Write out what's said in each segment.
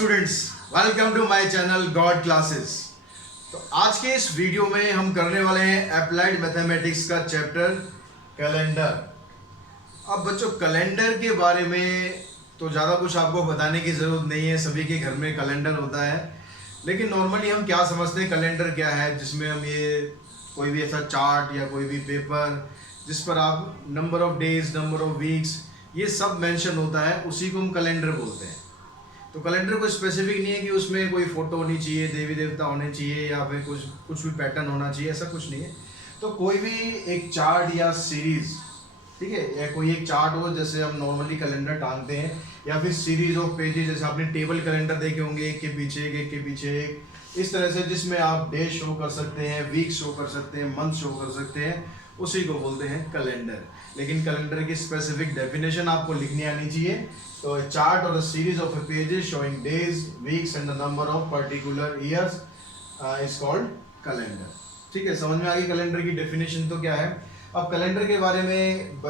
Students, welcome to my channel god classes. तो आज के इस वीडियो में हम करने वाले हैं अप्लाइड मैथमेटिक्स का चैप्टर कैलेंडर। अब बच्चों, कैलेंडर के बारे में तो ज़्यादा कुछ आपको बताने की ज़रूरत नहीं है, सभी के घर में कैलेंडर होता है। लेकिन नॉर्मली हम क्या समझते हैं कैलेंडर क्या है, जिसमें हम ये कोई भी ऐसा चार्ट या कोई भी पेपर जिस पर आप number of days, number of weeks, ये सब मेंशन होता है, उसी को हम कैलेंडर बोलते हैं। तो कैलेंडर कोई स्पेसिफिक नहीं है कि उसमें कोई फोटो होनी चाहिए, देवी देवता होने चाहिए या फिर कुछ भी पैटर्न होना चाहिए, ऐसा कुछ नहीं है। तो कोई भी एक चार्ट या सीरीज, ठीक है, या कोई एक चार्ट हो जैसे हम नॉर्मली कैलेंडर टांगते हैं, या फिर सीरीज ऑफ पेजेस जैसे आपने टेबल कैलेंडर देखे होंगे, एक के पीछे एक के पीछे एक, इस तरह से, जिसमें आप डे शो कर सकते हैं, वीक शो कर सकते हैं, मंथ शो कर सकते हैं, उसी को बोलते हैं कैलेंडर। लेकिन कैलेंडर की स्पेसिफिक डेफिनेशन आपको लिखनी आनी चाहिए। तो चार्ट और series of pages showing days, weeks and the number of particular years is called calendar. ठीक है, समझ में आ गई कैलेंडर की डेफिनेशन तो क्या है। अब कैलेंडर के बारे में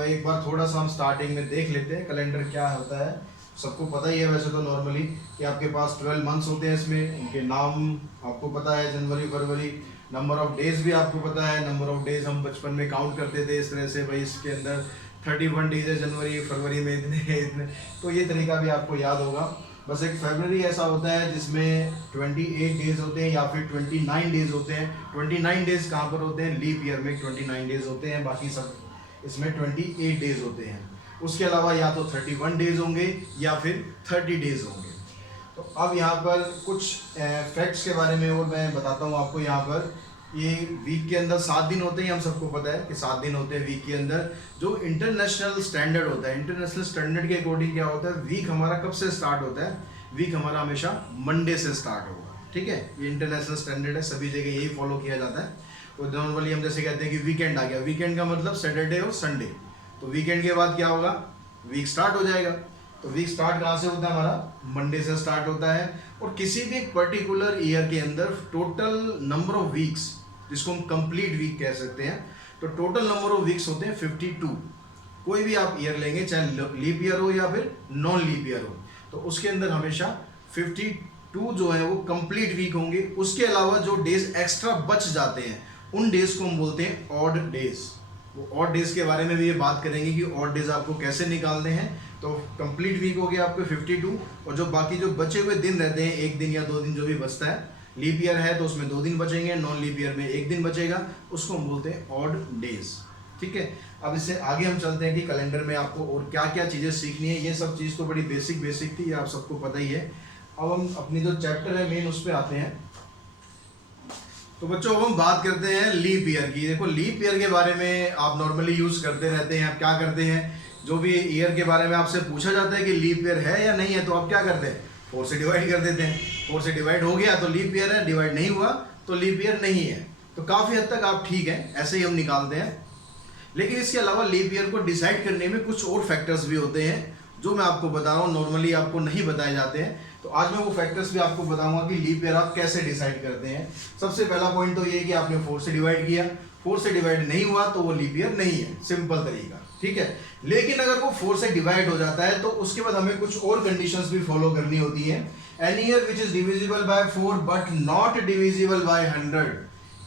एक बार थोड़ा सा हम स्टार्टिंग में देख लेते हैं कैलेंडर क्या होता है। सबको पता ही है वैसे तो नॉर्मली कि आपके पास 12 मंथ्स होते हैं, इसमें उनके नाम आपको पता है, जनवरी, फरवरी। नंबर ऑफ डेज भी आपको पता है, नंबर ऑफ डेज हम बचपन में काउंट करते थे इस तरह से, भाई इसके अंदर 31 डेज है जनवरी, फरवरी में इतने, तो ये तरीका भी आपको याद होगा। बस एक फरवरी ऐसा होता है जिसमें 28 डेज होते हैं या फिर 29 डेज होते हैं। 29 डेज कहाँ पर होते हैं? लीप ईयर में 29 डेज होते हैं, बाकी सब इसमें 28 डेज होते हैं। उसके अलावा या तो 31 डेज होंगे या फिर 30 डेज होंगे। तो अब यहाँ पर कुछ फैक्ट्स के बारे में और मैं बताता हूँ आपको। यहाँ पर ये वीक के अंदर 7 दिन होते हैं, हम सबको पता है कि 7 दिन होते हैं वीक के अंदर। जो इंटरनेशनल स्टैंडर्ड होता है, इंटरनेशनल स्टैंडर्ड के अकॉर्डिंग क्या होता है, वीक हमारा कब से स्टार्ट होता है? वीक हमारा हमेशा मंडे से स्टार्ट होगा। ठीक है, ये इंटरनेशनल स्टैंडर्ड है, सभी जगह यही फॉलो किया जाता है। तो नॉर्मली हम जैसे कहते हैं कि वीकेंड आ गया, वीकेंड का मतलब सैटरडे और संडे। तो वीकेंड के बाद क्या होगा? वीक स्टार्ट हो जाएगा। तो वीक स्टार्ट कहाँ से होता है? हमारा मंडे से स्टार्ट होता है। और किसी भी पर्टिकुलर ईयर के अंदर टोटल नंबर ऑफ वीक्स, जिसको हम कंप्लीट वीक कह सकते हैं, तो टोटल नंबर ऑफ वीक्स होते हैं 52। कोई भी आप ईयर लेंगे, चाहे लीप ईयर हो या फिर नॉन लीप ईयर हो, तो उसके अंदर हमेशा 52 जो है वो कंप्लीट वीक होंगे। उसके अलावा जो डेज एक्स्ट्रा बच जाते हैं, उन डेज को हम बोलते हैं ऑड डेज। वो ऑड डेज के बारे में भी ये बात करेंगे कि ऑड डेज आपको कैसे निकालने हैं। तो कंप्लीट वीक हो गया आपके 52, और जो बाकी जो बचे हुए दिन रहते हैं, एक दिन या 2 दिन जो भी बचता है, लीप ईयर है तो उसमें 2 दिन बचेंगे, नॉन लीप ईयर में 1 दिन बचेगा, उसको हम बोलते हैं ऑड डेज। ठीक है, अब इससे आगे हम चलते हैं कि कैलेंडर में आपको और क्या क्या चीज़ें सीखनी है। ये सब चीज़ तो बड़ी बेसिक थी, ये आप सबको पता ही है। अब हम अपनी जो चैप्टर है मेन उस पर आते हैं। तो बच्चों, अब हम बात करते हैं लीप ईयर की। देखो, लीप ईयर के बारे में आप नॉर्मली यूज़ करते रहते हैं। आप क्या करते हैं, जो भी ईयर के बारे में आपसे पूछा जाता है कि लीप ईयर है या नहीं है, तो आप क्या करते हैं? 4 से डिवाइड कर देते हैं। 4 से डिवाइड हो गया तो लीप ईयर है, डिवाइड नहीं हुआ तो लीप ईयर नहीं है। तो काफ़ी हद तक आप ठीक हैं, ऐसे ही हम निकालते हैं। लेकिन इसके अलावा लीप ईयर को डिसाइड करने में कुछ और फैक्टर्स भी होते हैं, जो मैं आपको बता रहा हूँ, नॉर्मली आपको नहीं बताए जाते हैं। तो आज मैं वो फैक्टर्स भी आपको बताऊंगा कि लीप ईयर आप कैसे डिसाइड करते हैं। सबसे पहला पॉइंट तो ये है कि आपने 4 से डिवाइड किया, 4 से डिवाइड नहीं हुआ तो वो लीप ईयर नहीं है, सिंपल तरीका। ठीक है, लेकिन अगर वो 4 से डिवाइड हो जाता है तो उसके बाद हमें कुछ और कंडीशंस भी फॉलो करनी होती है। Any year which is divisible by 4 but not divisible by 100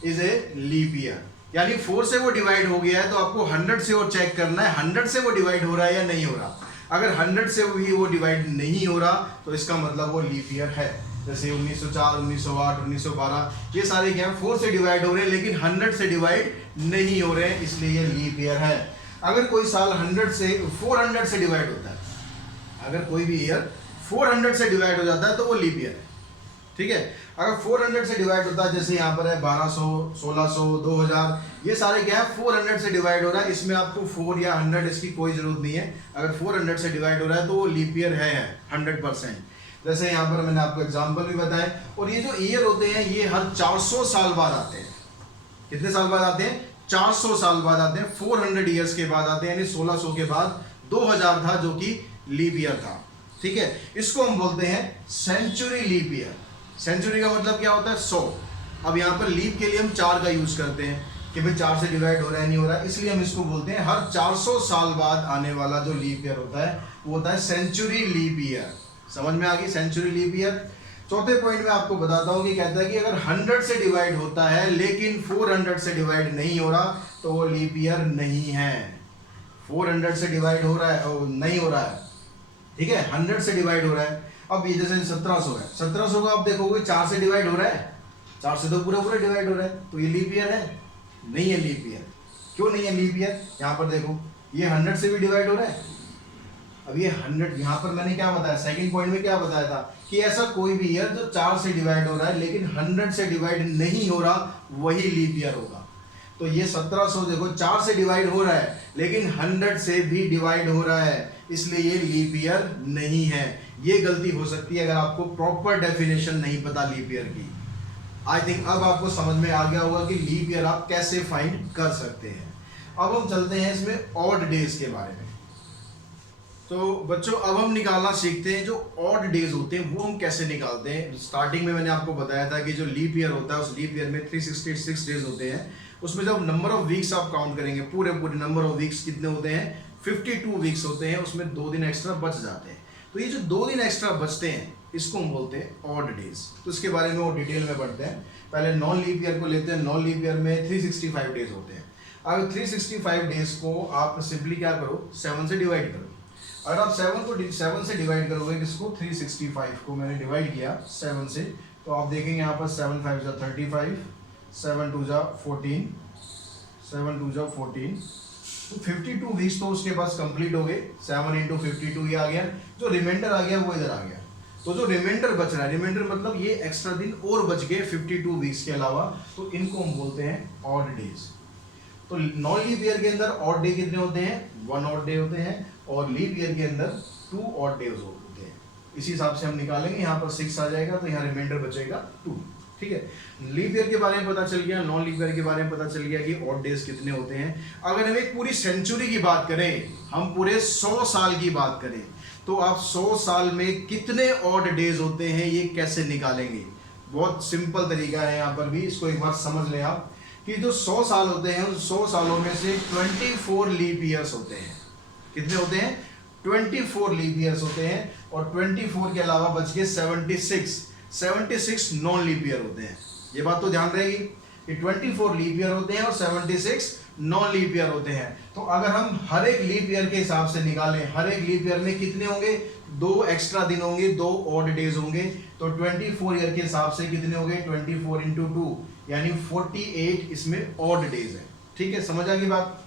is a leap year. यानी 4 से वो डिवाइड हो गया है तो आपको 100 से और चेक करना है 100 से वो डिवाइड हो रहा है या नहीं हो रहा। अगर 100 से भी वो डिवाइड नहीं हो रहा तो इसका मतलब वो लीप ईयर है। जैसे 1904, 1908, 1912, ये सारे क्या है, 4 से डिवाइड हो रहे हैं लेकिन 100 से डिवाइड नहीं हो रहे हैं, इसलिए ये लीप ईयर है। अगर कोई साल 400 से डिवाइड होता है, अगर कोई भी ईयर 400 से डिवाइड हो जाता है तो वो लीप ईयर है। ठीक है, अगर 400 से डिवाइड होता है, जैसे यहाँ पर है 1200, 1600, 2000, ये सारे क्या है 400 से डिवाइड हो रहा है। इसमें आपको 4 या 100 इसकी कोई जरूरत नहीं है। अगर 400 से डिवाइड हो रहा है तो वो लीप ईयर है 100%। जैसे यहाँ पर मैंने आपको एग्जाम्पल भी बताया। और ये जो ईयर होते हैं ये हर 400 साल बाद आते हैं। कितने साल बाद आते हैं? 400 साल बाद आते हैं। 400 ईयर्स के बाद आते हैं, यानी 1600 के बाद 2000 था जो कि लीप ईयर था। ठीक है, इसको हम बोलते हैं सेंचुरी लीप ईयर। सेंचुरी का मतलब क्या होता है? 100। अब यहाँ पर लीप के लिए हम 4 का यूज करते हैं कि भाई 4 से डिवाइड हो रहा है नहीं हो रहा है, इसलिए हम इसको बोलते हैं हर 400 साल बाद आने वाला जो लीप ईयर होता है वो होता है सेंचुरी लीप ईयर। समझ में आ गई सेंचुरी लीप ईयर। चौथे पॉइंट में आपको बताता हूँ कि कहता है कि अगर 100 से डिवाइड होता है लेकिन 400 से डिवाइड नहीं हो रहा तो वो लीप ईयर नहीं है। 400 से डिवाइड हो रहा है नहीं हो रहा है, ठीक है, 100 से डिवाइड हो रहा है। अब ये जैसे 1700 है, 1700 को आप देखोगे 4 से डिवाइड हो रहा है, 4 से तो पूरा पूरा डिवाइड हो रहा है, तो ये लीप ईयर है? नहीं है लीप ईयर। क्यों नहीं है लीप ईयर? यहाँ पर देखो ये 100 से भी डिवाइड हो रहा है। अब ये 100 यहाँ पर मैंने क्या बताया, सेकंड पॉइंट में क्या बताया था कि ऐसा कोई भी ईयर जो 4 से डिवाइड हो रहा है लेकिन 100 से डिवाइड नहीं हो रहा वही लीप ईयर होगा। तो ये 1700 देखो 4 से डिवाइड हो रहा है लेकिन 100 से भी डिवाइड हो रहा है, इसलिए ये लीप ईयर नहीं है। ये गलती हो सकती है अगर आपको प्रॉपर डेफिनेशन नहीं पता लीप ईयर की। आई थिंक अब आपको समझ में आ गया होगा कि लीप ईयर आप कैसे फाइंड कर सकते हैं। अब हम चलते हैं इसमें ऑड डेज के बारे में। तो बच्चों अब हम निकालना सीखते हैं जो ऑड डेज होते हैं वो हम कैसे निकालते हैं। स्टार्टिंग में मैंने आपको बताया था कि जो लीप ईयर होता है उस लीप ईयर में 366 डेज होते हैं। उसमें जब नंबर ऑफ वीक्स आप काउंट करेंगे, पूरे नंबर ऑफ वीक्स कितने होते हैं, 52 वीक्स होते हैं, उसमें 2 दिन एक्स्ट्रा बच जाते हैं। तो ये जो 2 दिन एक्स्ट्रा बचते हैं इसको हम बोलते हैं ऑड डेज। तो इसके बारे में और डिटेल में पढ़ते हैं। पहले नॉन लीप ईयर को लेते हैं। नॉन लीप ईयर में 365 डेज होते हैं। अब 365 डेज को आप सिंपली क्या करो, 7 से डिवाइड करो। अगर आप 7 से डिवाइड करोगे किसको, 365 को मैंने डिवाइड किया 7 से, तो आप देखेंगे यहाँ पर 7 5 जा 35, 7 2 जा 14, 7 2 जा 14, तो 52 वीक्स तो उसके पास कंप्लीट हो गए। 7 इंटू 52 ये आ गया, जो रिमाइंडर आ गया वो इधर आ गया। तो जो रिमाइंडर बच रहा है, रिमाइंडर मतलब ये एक्स्ट्रा दिन और बच गए 52 वीक्स के अलावा, तो इनको हम बोलते हैं ऑड डेज। तो नॉन लीप ईयर के अंदर ऑड डे कितने होते हैं, 1 ऑड डे होते हैं, और लीप ईयर के अंदर 2 ऑड डेज होते हैं। इसी हिसाब से हम निकालेंगे, यहाँ पर 6 आ जाएगा तो यहाँ रिमाइंडर बचेगा 2, ठीक है। लीप ईयर के बारे में पता चल गया, नॉन लीप ईयर के बारे में पता चल गया कि ऑड डेज कितने होते हैं। अगर हम एक पूरी सेंचुरी की बात करें, हम पूरे 100 साल की बात करें, तो आप 100 साल में कितने ऑड डेज होते हैं ये कैसे निकालेंगे। बहुत सिंपल तरीका है यहाँ पर भी, इसको एक बार समझ लें आप कि जो 100 साल होते हैं उन 100 सालों में से 24 लीप ईयर्स होते हैं। कितने होते हैं, 24 लीप ईयर्स होते हैं, और 24 के अलावा बच गए 76 नॉन लीप ईयर होते हैं। ये बात तो ध्यान रहेगी कि 24 लीप ईयर होते हैं और 76 नॉन लीप ईयर होते हैं। तो अगर हम हर एक लीप ईयर के हिसाब से निकालें, हर एक लीप ईयर में कितने होंगे, 2 एक्स्ट्रा दिन होंगे, 2 ऑड डेज होंगे। तो 24 ईयर के हिसाब से कितने हो गए, 24 इंटू 2 यानी 48 इसमें ऑड डेज है, ठीक है, समझ आ गई बात।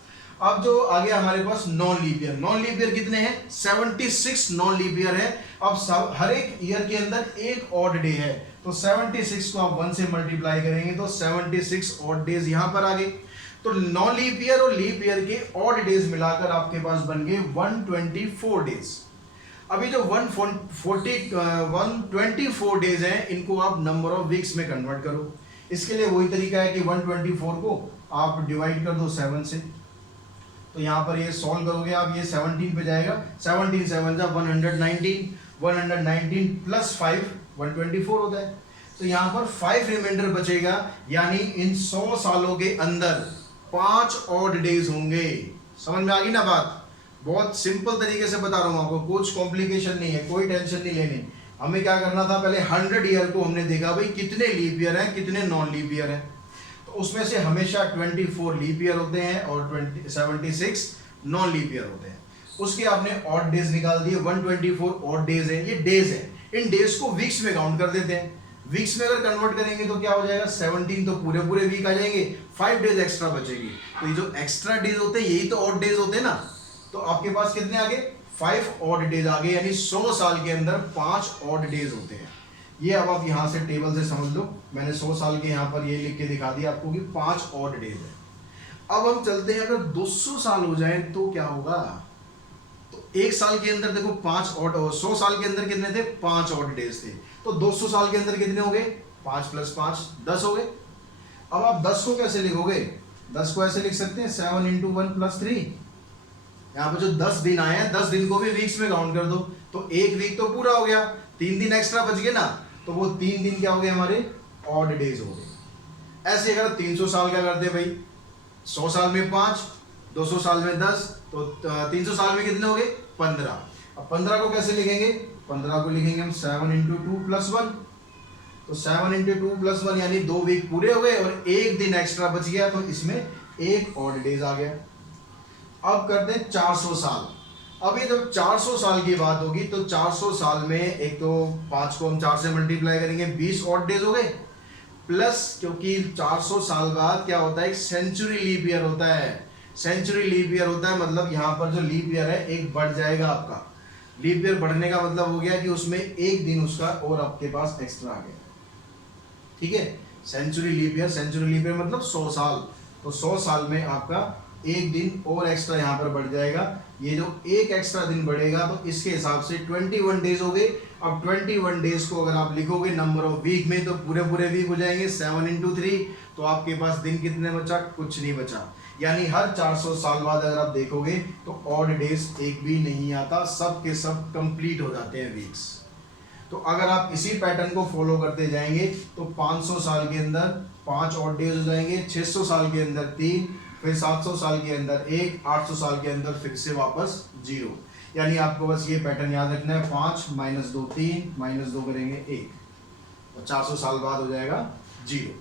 अब जो आ गया हमारे पास non leap year. Non leap year कितने हैं, 76 नॉन लीप ईयर है। अब हर एक ईयर के अंदर एक ऑड डे है, तो 76 को आप 1 से मल्टीप्लाई करेंगे तो 76 ऑड डेज यहां पर आ गए। तो नॉन लीप ईयर और लीप ईयर के ऑड डेज मिलाकर आपके पास बन गए 124 डेज। अभी जो 124 डेज हैं इनको आप नंबर ऑफ वीक्स में कन्वर्ट करो। इसके लिए वही तरीका है कि 124 को आप डिवाइड कर दो 7 से, तो यहाँ पर ये सॉल्व करोगे आप, ये 17 पे जाएगा, 17 7 जा 119 प्लस 5 124 होता है। तो यहाँ पर 5 रिमाइंडर बचेगा, यानी इन 100 सालों के अंदर 5 ऑड डेज होंगे। समझ में आ गई ना बात। बहुत सिंपल तरीके से बता रहा हूँ आपको, कुछ कॉम्प्लिकेशन नहीं है, कोई टेंशन नहीं लेनी। हमें क्या करना था, पहले 100 ईयर को हमने देखा भाई कितने लीप ईयर हैं, कितने नॉन लीप ईयर हैं। तो उसमें से हमेशा 24 लीप ईयर होते हैं और 76 नॉन लीप ईयर होते हैं। उसके आपने ऑड डेज निकाल दिए, 124 ऑड डेज है, ये डेज है। इन डेज को वीक्स में काउंट कर देते हैं। वीक्स में अगर कन्वर्ट करेंगे तो क्या हो जाएगा, 17 तो पूरे वीक आ जाएंगे, 5 डेज एक्स्ट्रा बचेगी। तो ये जो एक्स्ट्रा डेज होते हैं यही तो ऑड डेज होते हैं ना। तो आपके पास कितने आ गए, 5 ऑड डेज आ गए, यानी 100 साल के अंदर 5 ऑड डेज होते हैं। ये अब आप यहाँ से टेबल से समझ लो, मैंने 100 साल के यहाँ पर ये लिख के दिखा दिया आपको कि 5 ऑड डेज है। अब हम चलते हैं, अगर 200 साल हो जाए तो क्या होगा। तो एक साल के अंदर देखो 5 ऑड, 100 साल के अंदर कितने थे, 5 ऑड डेज थे। तो 200 साल के अंदर कितने हो गए, 5 + 5 10 हो गए। अब आप 10 को कैसे लिखोगे, 10 को ऐसे लिख सकते हैं 7 × 1 + 3। यहाँ पर जो 10 दिन आए हैं, 10 दिन को भी वीक्स में काउंट कर दो, तो एक वीक तो पूरा हो गया, 3 दिन एक्स्ट्रा बच गए ना, तो वो 3 दिन क्या हो गए, हमारे ऑड डेज हो गए। ऐसे अगर 300 साल का करते भाई, 100 साल में 5, 200 साल में 10, तो 300 साल में कितने हो गए, 15। अब 15 को कैसे लिखेंगे, 15 को लिखेंगे हम 7 इंटू 2+1, तो 7 इंटू 2+1 यानी 2 वीक पूरे हो गए और एक दिन एक्स्ट्रा बच गया, तो इसमें एक ऑड डेज आ गया। अब करते हैं 400 साल। अब ये जब 400 साल की बात होगी तो 400 साल में एक तो 5 को हम 4 से मल्टीप्लाई करेंगे, 20 ऑड डेज हो गए, प्लस क्योंकि 400 साल बाद क्या होता है, एक सेंचुरी लीप ईयर होता है। सेंचुरी लीप ईयर होता है मतलब यहाँ पर जो लीप ईयर है एक बढ़ जाएगा आपका। लीप ईयर बढ़ने का मतलब हो गया कि उसमें एक दिन उसका और आपके पास एक्स्ट्रा आ गया, ठीक है। सेंचुरी लीप ईयर मतलब 100 साल, तो 100 साल में आपका एक दिन और एक्स्ट्रा यहाँ पर बढ़ जाएगा। ये जो एक एक्स्ट्रा दिन बढ़ेगा तो इसके हिसाब से 21 डेज हो गए। अब 21 डेज को अगर आप लिखोगे नंबर ऑफ वीक में तो पूरे पूरे वीक हो जाएंगे 7 इंटू 3, तो आपके पास दिन कितने बचा, कुछ नहीं बचा। यानी हर 400 साल बाद अगर आप देखोगे तो ऑड डेज एक भी नहीं आता, सब के सब कंप्लीट हो जाते हैं वीक्स। तो अगर आप इसी पैटर्न को फॉलो करते जाएंगे तो 500 साल के अंदर 5 ऑड डेज हो जाएंगे, 600 साल के अंदर 3, फिर 700 साल के अंदर 1, 800 साल के अंदर फिर से वापस 0। यानी आपको बस ये पैटर्न याद रखना है, 5 - 2 3, -2 करेंगे 1, और 400 साल बाद हो जाएगा 0।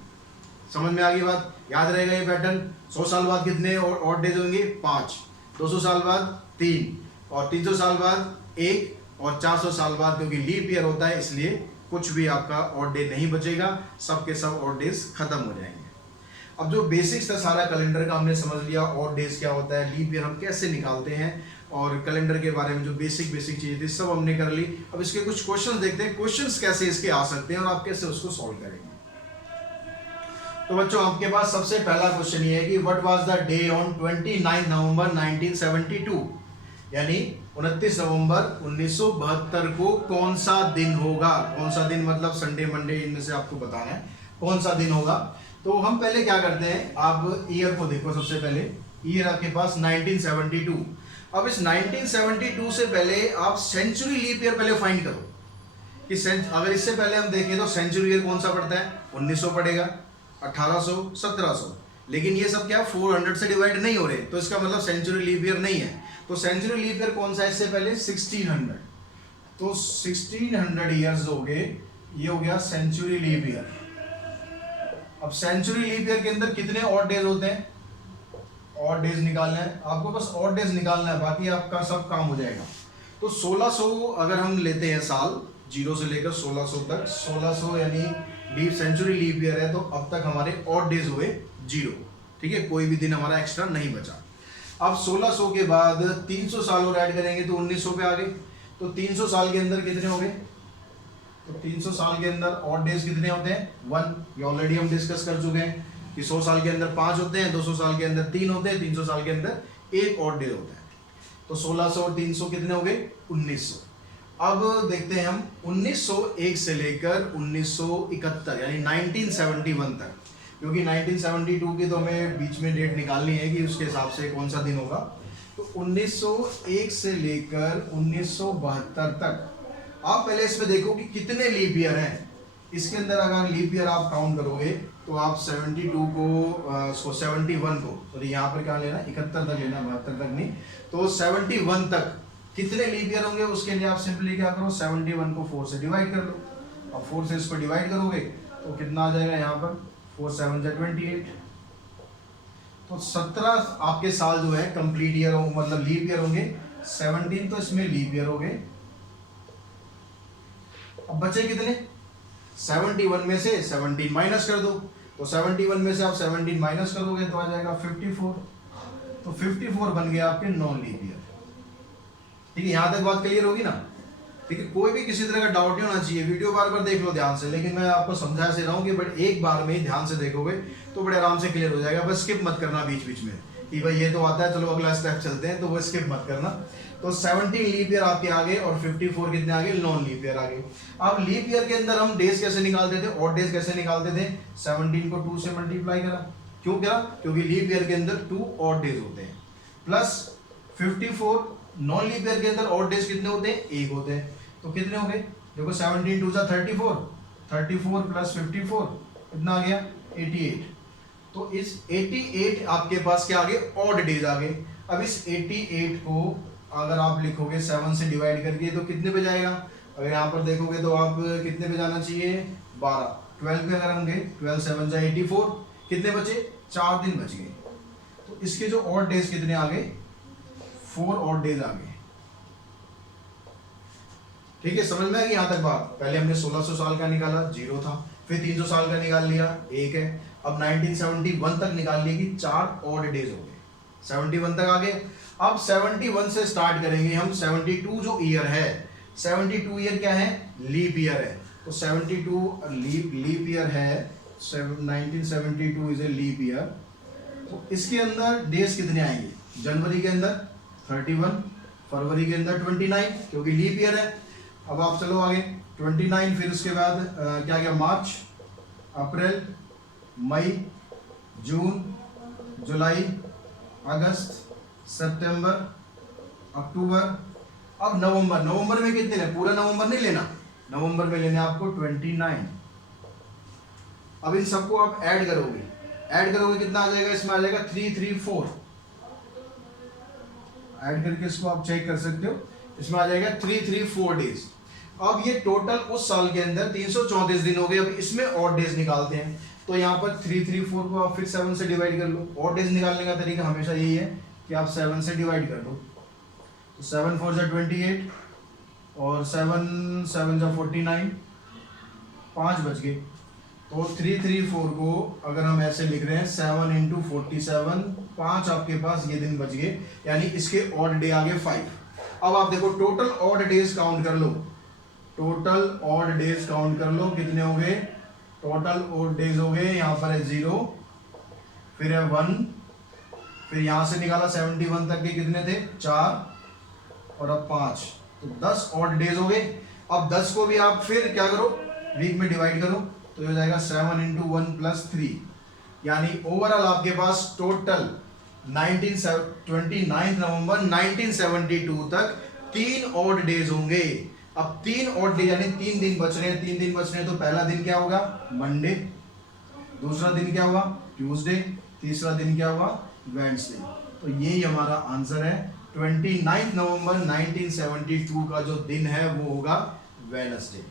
समझ में आ गई बात, याद रहेगा ये पैटर्न। 100 साल बाद कितने और ऑड डेज होंगे, 5, 200 साल बाद 3, और 300 साल बाद 1, और 400 साल बाद क्योंकि लीप ईयर होता है इसलिए कुछ भी आपका ऑड डे नहीं बचेगा, सब के सब ऑड डेज खत्म हो जाएंगे। अब जो बेसिक्स था सारा कैलेंडर का हमने समझ लिया, ऑड डेज क्या होता है, लीप ईयर हम कैसे निकालते हैं, और कैलेंडर के बारे में जो बेसिक चीजें थी सब हमने कर ली। अब इसके कुछ क्वेश्चंस देखते हैं, क्वेश्चंस कैसे इसके आ सकते हैं और आप कैसे उसको सॉल्व करेंगे। तो बच्चों आपके पास सबसे पहला क्वेश्चन ये है कि what was the day on 29 नवंबर 1972, यानी 29 नवंबर 1972 को कौन सा दिन होगा। कौन सा दिन मतलब संडे मंडे, इनमें से आपको बताना है कौन सा दिन होगा। तो हम पहले क्या करते हैं, आप ईयर को देखो। सबसे पहले ईयर आपके पास 1972। अब इस 1972 से पहले आप सेंचुरी लीप ईयर पहले फाइंड करो कि अगर इससे पहले हम देखें तो सेंचुरी ईयर कौन सा पड़ता है, 1900 पड़ेगा, 1800, 1700, लेकिन ये सब क्या 400 से डिवाइड नहीं हो रहे, तो इसका मतलब सेंचुरी लीप ईयर नहीं है। तो सेंचुरी लीप ईयर कौन सा है इससे पहले, 1600, तो 1600 ईयर्स हो गए, ये हो गया सेंचुरी लीप ईयर। अब सेंचुरी लीप ईयर के अंदर कितने ऑड डेज होते हैं, ऑड डेज निकालना है आपको, बस ऑड डेज निकालना है, बाकी आपका सब काम हो जाएगा। तो 1600 अगर हम लेते हैं साल, 0 से लेकर 1600 तक, 1600 यानी लीप सेंचुरी लीप ईयर है, तो अब तक हमारे ऑड डेज हुए 0, ठीक है, कोई भी दिन हमारा एक्स्ट्रा नहीं बचा। अब 1600 के बाद 300 साल और ऐड करेंगे तो 1900 पे आ गए। तो 300 साल के अंदर कितने हो गए, तो 300 साल के अंदर ऑड डेज कितने होते हैं, 1। ये ऑलरेडी हम डिस्कस कर चुके हैं कि 100 साल के अंदर 5 होते हैं, 200 साल के अंदर 3 होते हैं, 300 साल के अंदर 1 ऑड डे होता है। तो 1600 और 300 कितने हो गए, 1900। अब देखते हैं हम 1901 से लेकर 1971 यानी 1971 तक, क्योंकि 1972 की तो हमें बीच में डेट निकालनी है कि उसके हिसाब से कौन सा दिन होगा। तो 1901 से लेकर 1972 तक आप पहले इसमें देखो कि कितने लीप ईयर हैं। इसके अंदर अगर लीप ईयर आप काउंट करोगे तो आप 72 को 71 को, सॉरी यहाँ पर क्या लेना, 71 तक लेना, 72 तक नहीं, तो 71 तक कितने लीप ईयर होंगे, उसके लिए आप सिंपली क्या करो, 71 को 4 से डिवाइड कर लो। अब 4 से इसको डिवाइड करोगे तो कितना आ जाएगा, यहाँ पर 4 7 28, तो 17 आपके साल जो है कंप्लीट ईयर होंगे, मतलब लीप ईयर होंगे। 17 तो इसमें लीप ईयर हो गए। अब बचे कितने, 71 में से 17 माइनस कर दो, तो 71 में से आप 17 माइनस करोगे तो आ जाएगा 54, तो 54 बन गया आपके नॉन लीप ईयर। ठीक है, यहां तक बात क्लियर होगी ना। ठीक है, कोई भी किसी तरह का डाउट नहीं होना चाहिए, वीडियो बार बार देख लो ध्यान से, लेकिन मैं आपको समझा से रहा हूँ कि बट एक बार में ही ध्यान से देखोगे तो बड़े आराम से क्लियर हो जाएगा। बस स्किप मत करना बीच बीच में कि भाई ये तो आता है चलो अगला स्टेप चलते हैं, तो वो स्किप मत करना। तो 17 लीप ईयर आपके आगे और 54 कितने आगे, नॉन लीप ईयर आगे। अब लीप ईयर के अंदर हम डेज कैसे निकालते थे, ऑड डेज कैसे निकालते थे, 17 को 2 से मल्टीप्लाई करा, क्यों करा, क्योंकि लीप ईयर के अंदर 2 ऑड डेज होते हैं, प्लस 54 नॉन लीप ईयर के अंदर ऑड डेज कितने होते हैं, 1 होते हैं, तो कितने हो गए, देखो 17 2 34, 34 प्लस 54 कितना आ गया, 88। तो इस 88 आपके पास क्या आ गए, ऑड डेज आ गए। अब इस 88 को अगर आप लिखोगे 7 से डिवाइड करके तो कितने पे जाएगा, अगर यहाँ पर देखोगे तो आप कितने पे जाना चाहिए, 12, 12 पे अगर हम गए 12 7 जा 84, कितने बचे, 4 दिन बच गए। तो इसके जो ऑड डेज कितने आ गए, 4 ऑड डेज आ गए। ठीक है, समझ में आ गई यहाँ तक बात। पहले हमने 1600 साल का निकाला, 0 था, फिर 300 साल का निकाल लिया, 1 है। अब 1971 तक निकाल लिया कि 4 ऑड डेज हो गए, 71 तक आ गए। अब 71 से स्टार्ट करेंगे हम। 72 जो ईयर है, 72 ईयर क्या है, लीप ईयर है। तो 72 लीप ईयर है, 1972 इज ए लीप ईयर। तो इसके अंदर डेज कितने आएंगे, जनवरी के अंदर 31, फरवरी के अंदर 29, क्योंकि लीप ईयर है। अब आप चलो आगे 29, फिर उसके बाद क्या क्या, मार्च, अप्रैल, मई, जून, जुलाई, अगस्त, सितंबर, अक्टूबर। अब नवंबर, नवंबर में कितने लेना, पूरा नवंबर नहीं लेना, नवंबर में लेने आपको 29। अब इन सबको आप ऐड करोगे, कितना आ जाएगा, इसमें आ जाएगा 334। ऐड करके इसको आप चेक कर सकते हो, इसमें आ जाएगा 334 डेज। अब ये टोटल उस साल के अंदर 334 दिन हो गए। अब इसमें ऑड डेज निकालते हैं। तो यहाँ पर 334 को आप फिर 7 से डिवाइड कर लो। ऑड डेज निकालने का तरीका हमेशा यही है कि आप 7 से डिवाइड कर दो। तो 7 4 जा 28 और 7 7 जा 49, 5 बच गए। तो 334 को अगर हम ऐसे लिख रहे हैं 7 × 47, 5 आपके पास ये दिन बच गए, यानी इसके ऑड डे आ गए 5। अब आप देखो टोटल ऑड डेज काउंट कर लो, टोटल ऑड डेज काउंट कर लो, कितने हो गए, टोटल ऑड डेज हो गए, यहाँ पर है 0, फिर है 1, फिर यहाँ से निकाला 71 तक के कितने थे, 4 और अब 5, तो 10 ऑड डेज हो गए। अब 10 को भी आप फिर क्या करो, वीक में डिवाइड करो, तो ये हो जाएगा 7 × 1 + 3, यानी ओवरऑल आपके पास टोटल 29 नवंबर 1972 तक 3 ऑड डेज होंगे। अब 3 ऑड डे यानी 3 दिन बच रहे हैं, 3 दिन बच रहे हैं। तो पहला दिन क्या होगा, मंडे, दूसरा दिन क्या हुआ, ट्यूसडे, तीसरा दिन क्या हुआ, वेडनेसडे। तो यही हमारा आंसर है। 29 नवंबर 1972 का जो दिन है वो होगा वेडनेसडे।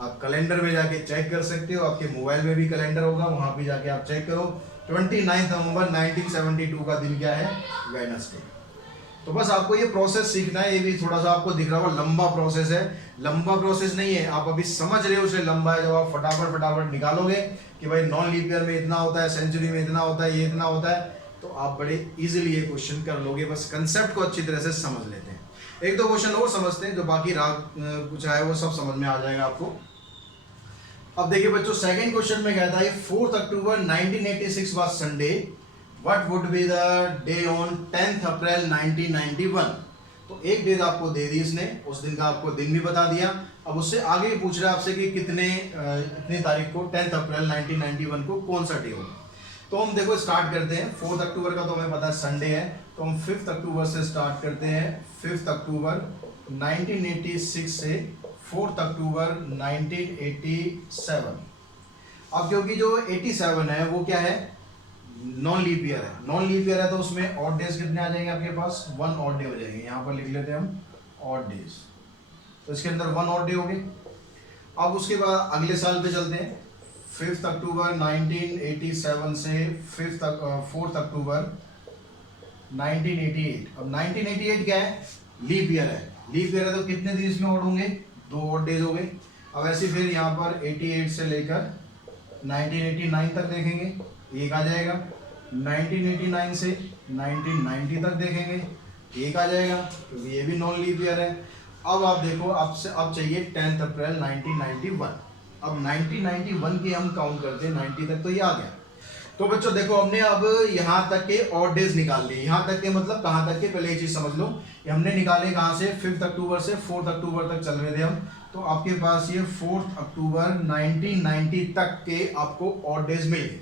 आप कैलेंडर में जाके चेक कर सकते हो, आपके मोबाइल में भी कैलेंडर होगा, वहां पे जाके आप चेक करो। 29 नवंबर 1972 का दिन क्या है, वेडनेसडे। तो बस आपको ये प्रोसेस सीखना है। ये भी थोड़ा सा आपको दिख रहा होगा लंबा प्रोसेस है, लंबा प्रोसेस नहीं है, आप अभी समझ रहे हो उसे लंबा है। जब आप फटाफट निकालोगे कि भाई नॉन लीप ईयर में इतना होता है, सेंचुरी में इतना होता है, ये इतना होता है, तो आप बड़े इजीली ये क्वेश्चन कर लोगे। बस कंसेप्ट को अच्छी तरह से समझ लेते हैं। एक दो क्वेश्चन और समझते हैं, जो बाकी कुछ है वो सब समझ में आ जाएगा आपको। अब देखिए बच्चों, सेकंड क्वेश्चन में कहता है 4 अक्टूबर 1986 was Sunday, what would be the day on 10 अप्रैल 1991। तो एक डेट आपको दे दी इसने, उस दिन का आपको दिन भी बता दिया। अब उससे आगे पूछ रहा है आपसे कि इतनी तारीख को 10 अप्रैल 1991 को कौन सा डे होगा। तो हम देखो स्टार्ट करते हैं। 4 अक्टूबर का तो हमें पता है संडे है, तो हम 5 अक्टूबर से स्टार्ट करते हैं। 5 अक्टूबर 1986 से 4 अक्टूबर 1987। अब क्योंकि जो 87 है वो क्या है, नॉन लीप ईयर है। नॉन लीप ईयर है तो उसमें ऑड डेज कितने आ जाएंगे आपके पास, 1 ऑड डे हो जाएंगे। यहाँ पर लिख लेते हैं हम ऑड डेज, तो इसके अंदर 1 ऑड डे हो गए। अब उसके बाद अगले साल पे चलते हैं। 5 अक्टूबर 1987 से 4 अक्टूबर 1988। अब 1988 क्या है, लीप ईयर है। लीप ईयर है तो कितने दिन इसमें ऑड होंगे, 2 ऑड डेज हो गए। अब ऐसे फिर यहाँ पर 88 से लेकर 1989 तक देखेंगे, एक आ जाएगा। 1989 से 1990 तक देखेंगे, एक आ जाएगा, क्योंकि ये भी नॉन लीप ईयर है। अब आप देखो, अब चाहिए 10 अप्रैल 1991। अब 1991 के हम काउंट करते हैं 90 तक, तो ये आ गया। तो बच्चों देखो, हमने अब यहाँ तक के ऑड डेज निकाल लिए। यहाँ तक के मतलब कहाँ तक के, पहले ये चीज समझ लो। ये हमने निकाले कहाँ से, 5 अक्टूबर से 4 अक्टूबर तक चल रहे थे हम। तो आपके पास ये 4 अक्टूबर 1990 तक के आपको ऑड डेज मिल गए।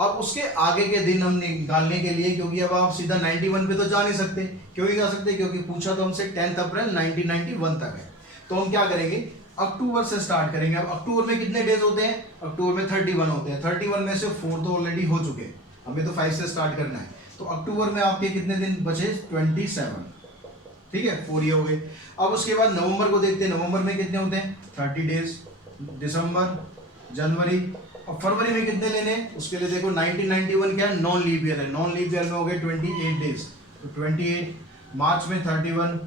अब उसके आगे के दिन हम निकालने के लिए, क्योंकि अब आप सीधा 91 पे तो जा नहीं सकते। क्यों नहीं जा सकते, क्योंकि पूछा तो हमसे 10 अप्रैल 1991 तक है। तो हम क्या करेंगे, अक्टूबर से स्टार्ट करेंगे। अब अक्टूबर में कितने डेज होते हैं, अक्टूबर में 31 होते हैं। 31 में से 4 तो ऑलरेडी हो चुके, हमें तो 5 से स्टार्ट करना है। तो अक्टूबर में आपके कितने दिन बचे, 27। ठीक है, 4 ये हो गए। अब उसके बाद नवंबर को देखते हैं, नवंबर में कितने होते हैं 30 डेज, दिसंबर, जनवरी, अब फरवरी में कितने लेने, उसके लिए देखो 1991 क्या है, नॉन लीप ईयर है, नॉन लीप ईयर में हो गए 28 डेज, तो 28, मार्च में 31,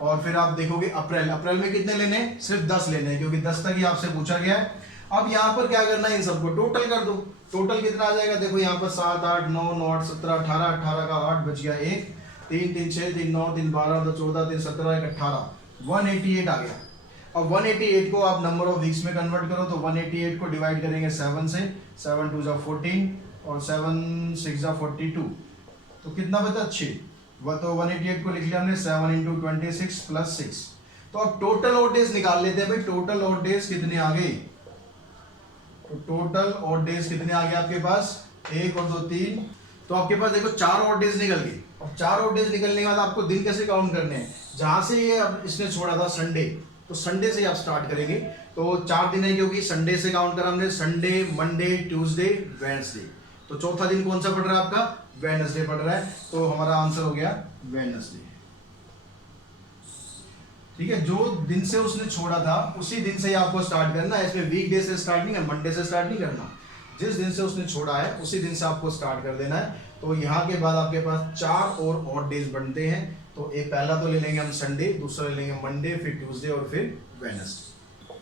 और फिर आप देखोगे अप्रैल, अप्रैल में कितने लेने, सिर्फ 10 लेने हैं, क्योंकि 10 तक ही आपसे पूछा गया है। अब यहाँ पर क्या करना है, इन सबको टोटल कर दो, टोटल कितना आ जाएगा, देखो यहाँ पर 7, 8, 9, 9, 8, 17, 18, 18 का 8 बच गया 1, 3, 3, 6, 3, 9, 3, 12, 2, 14, 3, 17, 1, 18, 188 आ गया। अब 188 को आप नंबर ऑफ वीक्स में कन्वर्ट करो, तो 188 को डिवाइड करेंगे 7 से, 7 2 14 और 7 6 42, तो कितना बचा 6, वह तो 188 को लिख लिया हमने 7 इंटू 26 प्लस 6। तो अब टोटल ऑड डेज निकाल लेते हैं भाई, टोटल ऑड डेज कितने आ गए, तो टोटल ऑड डेज कितने आ गए आपके पास, 1 और 2 3, तो आपके पास देखो 4 ऑड डेज निकल गए। अब 4 ऑड डेज निकलने के बाद आपको दिन कैसे काउंट करने हैं, जहां से ये अब इसने छोड़ा था संडे, तो संडे से आप स्टार्ट करेंगे, तो 4 दिन है क्योंकि संडे से काउंट करा हमने, संडे, मंडे, ट्यूसडे, वेडनेसडे, तो चौथा दिन कौन सा पड़ रहा है आपका, वेडनेसडे पड़ रहा है, तो हमारा आंसर हो गया वेडनेसडे। ठीक है, जो दिन से उसने छोड़ा था उसी दिन से ही आपको स्टार्ट करना है, इसमें वीक डे से स्टार्ट नहीं करना, मंडे से स्टार्ट नहीं करना, जिस दिन से उसने छोड़ा है उसी दिन से आपको स्टार्ट कर देना है। तो यहाँ के बाद आपके पास 4 और ऑड डेज बनते हैं, तो एक पहला तो ले लेंगे हम संडे, दूसरा ले लेंगे मंडे, फिर ट्यूसडे और फिर वेडनेसडे,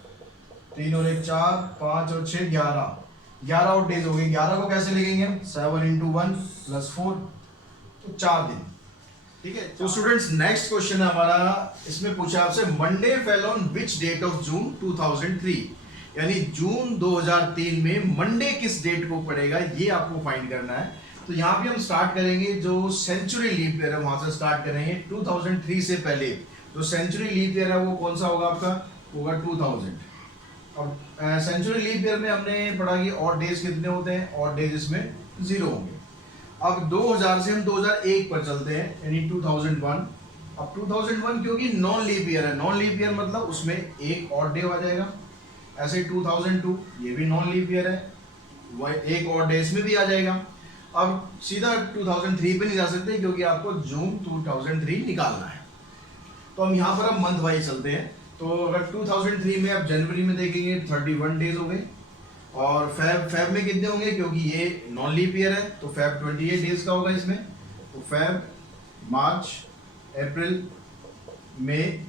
3 और 1 4, 5 और 6 11, 11 ऑड डेज हो गए। 11 को कैसे लिखेंगे हम, 7 इंटू 1 प्लस 4, तो 4 दिन। ठीक है, तो स्टूडेंट्स नेक्स्ट क्वेश्चन है हमारा, इसमें पूछा आपसे Monday fell on which date of June 2003, यानी जून 2003 में मंडे किस डेट को पड़ेगा, ये आपको फाइंड करना है। तो यहाँ पे हम स्टार्ट करेंगे, जो सेंचुरी लीप ईयर है वहां से स्टार्ट करेंगे, 2003 से पहले जो सेंचुरी लीप ईयर है वो कौन सा होगा आपका, होगा 2000। अब सेंचुरी लीप ईयर में हमने पढ़ा कि ऑड डेज कितने होते हैं, ऑड डेज इसमें 0 होंगे। अब 2000 से हम 2001 पर चलते हैं, यानी 2001। अब 2001 क्योंकि नॉन लीप ईयर है, नॉन लीप ईयर मतलब उसमें एक ऑड डे आ जाएगा। ऐसे 2002 ये भी नॉन लीप ईयर है, वह एक ऑड डे इसमें भी आ जाएगा। अब सीधा 2003 पे नहीं जा सकते क्योंकि आपको जून 2003 निकालना है, तो हम यहाँ पर अब मंथ वाइज चलते हैं। तो अगर 2003 में आप जनवरी में देखेंगे 31 डेज हो गए, और फेब में कितने होंगे, क्योंकि ये नॉन लीप ईयर है तो फेब 28 डेज का होगा इसमें, तो फेब, मार्च, अप्रैल, मई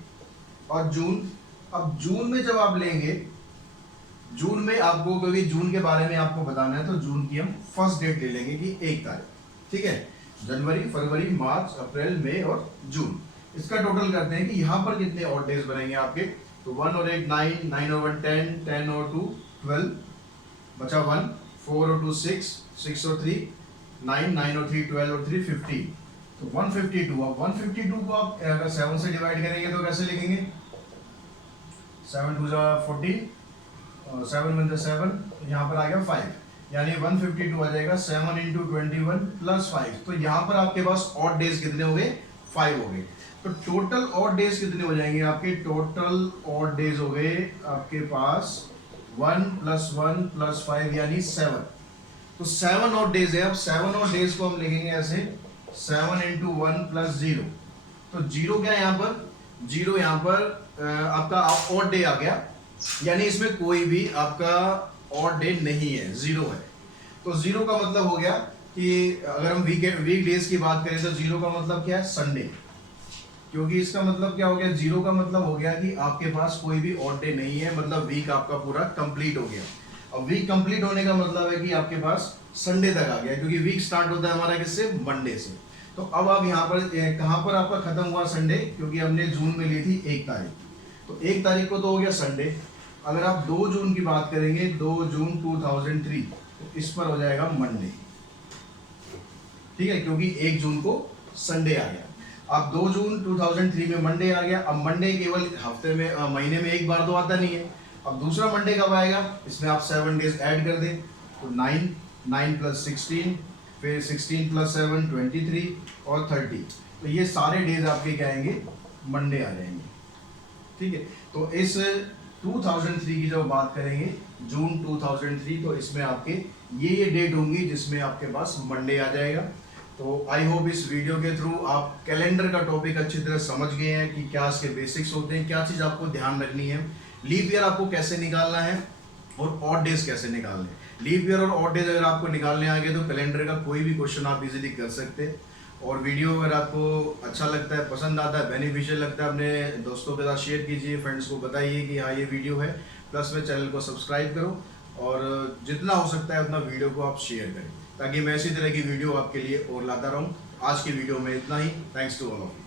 और जून। अब जून में जब आप लेंगे, जून में आपको, क्योंकि जून के बारे में आपको बताना है, तो जून की हम फर्स्ट डेट ले लेंगे कि 1 तारीख। ठीक है, जनवरी, फरवरी, मार्च, अप्रैल, मई और जून, इसका टोटल करते हैं कि यहाँ पर कितने ऑड डेज बनेंगे आपके। तो 1 और 1 9, 9 और 1 10, 10 और 2 12, बचा 1, 4 और 2 6, 6 और 3 9, 9 और 3 12 और 3 15, तो 152। अब 152 को आप अगर 7 से डिवाइड करेंगे तो कैसे लिखेंगे, 7 2 14, 7 1 7, यहाँ पर आ गया 5, यानी 152 आ जाएगा 7 इंटू 21 प्लस 5। तो यहाँ पर आपके पास ऑड डेज कितने हो गए, 5 हो गए। तो टोटल ऑड डेज कितने हो जाएंगे आपके, टोटल ऑड डेज हो गए आपके पास 1 + 1 + 5 यानी 7। तो 7 ऑड डेज है। अब 7 ऑड डेज को हम लिखेंगे ऐसे, 7 इंटू 1 + 0, तो 0 क्या है यहाँ पर, 0 यहाँ पर आपका ऑड डे आ गया, यानी इसमें कोई भी आपका ऑड डे नहीं है, 0 है। तो 0 का मतलब हो गया कि अगर हम वीक डेज की बात करें तो 0 का मतलब क्या है, संडे, क्योंकि इसका मतलब क्या हो गया, 0 का मतलब हो गया कि आपके पास कोई भी ऑड डे नहीं है, मतलब वीक आपका पूरा कंप्लीट हो गया। अब वीक कंप्लीट होने का मतलब है कि आपके पास संडे तक आ गया, क्योंकि वीक स्टार्ट होता है हमारा किससे, मंडे से। तो अब आप यहाँ पर कहाँ पर आपका खत्म हुआ संडे, क्योंकि हमने जून में ली थी 1 तारीख, तो 1 तारीख को तो हो गया संडे। अगर आप 2 जून की बात करेंगे, 2 जून 2003, तो इस पर हो जाएगा मंडे। ठीक है, क्योंकि 1 जून को संडे आ गया। अब 2 जून 2003 में मंडे आ गया। अब मंडे केवल हफ्ते में, महीने में एक बार तो आता नहीं है। अब दूसरा मंडे कब आएगा, इसमें आप 7 डेज ऐड कर दें, तो 9, 9 + 16, फिर 16 + 7 23 और 30, तो ये सारे डेज आपके क्या आएंगे, मंडे आ जाएंगे। ठीक है, तो इस 2003 की जब बात करेंगे, जून 2003, तो इसमें आपके ये डेट होंगी जिसमें आपके पास मंडे आ जाएगा। तो आई होप इस वीडियो के थ्रू आप कैलेंडर का टॉपिक अच्छी तरह समझ गए हैं कि क्या इसके बेसिक्स होते हैं, क्या चीज़ आपको ध्यान रखनी है, लीप ईयर आपको कैसे निकालना है और ऑड डेज कैसे निकालने हैं। लीप ईयर और ऑड डेज अगर आपको निकालने आ गए तो कैलेंडर का कोई भी क्वेश्चन आप इजीली कर सकते हैं। और वीडियो अगर आपको अच्छा लगता है, पसंद आता है, बेनिफिशियल लगता है, अपने दोस्तों के साथ शेयर कीजिए, फ्रेंड्स को बताइए कि हाँ ये वीडियो है। प्लस में चैनल को सब्सक्राइब करो और जितना हो सकता है उतना वीडियो को आप शेयर करें ताकि मैं इसी तरह की वीडियो आपके लिए और लाता रहूं। आज की वीडियो में इतना ही। Thanks to all of you.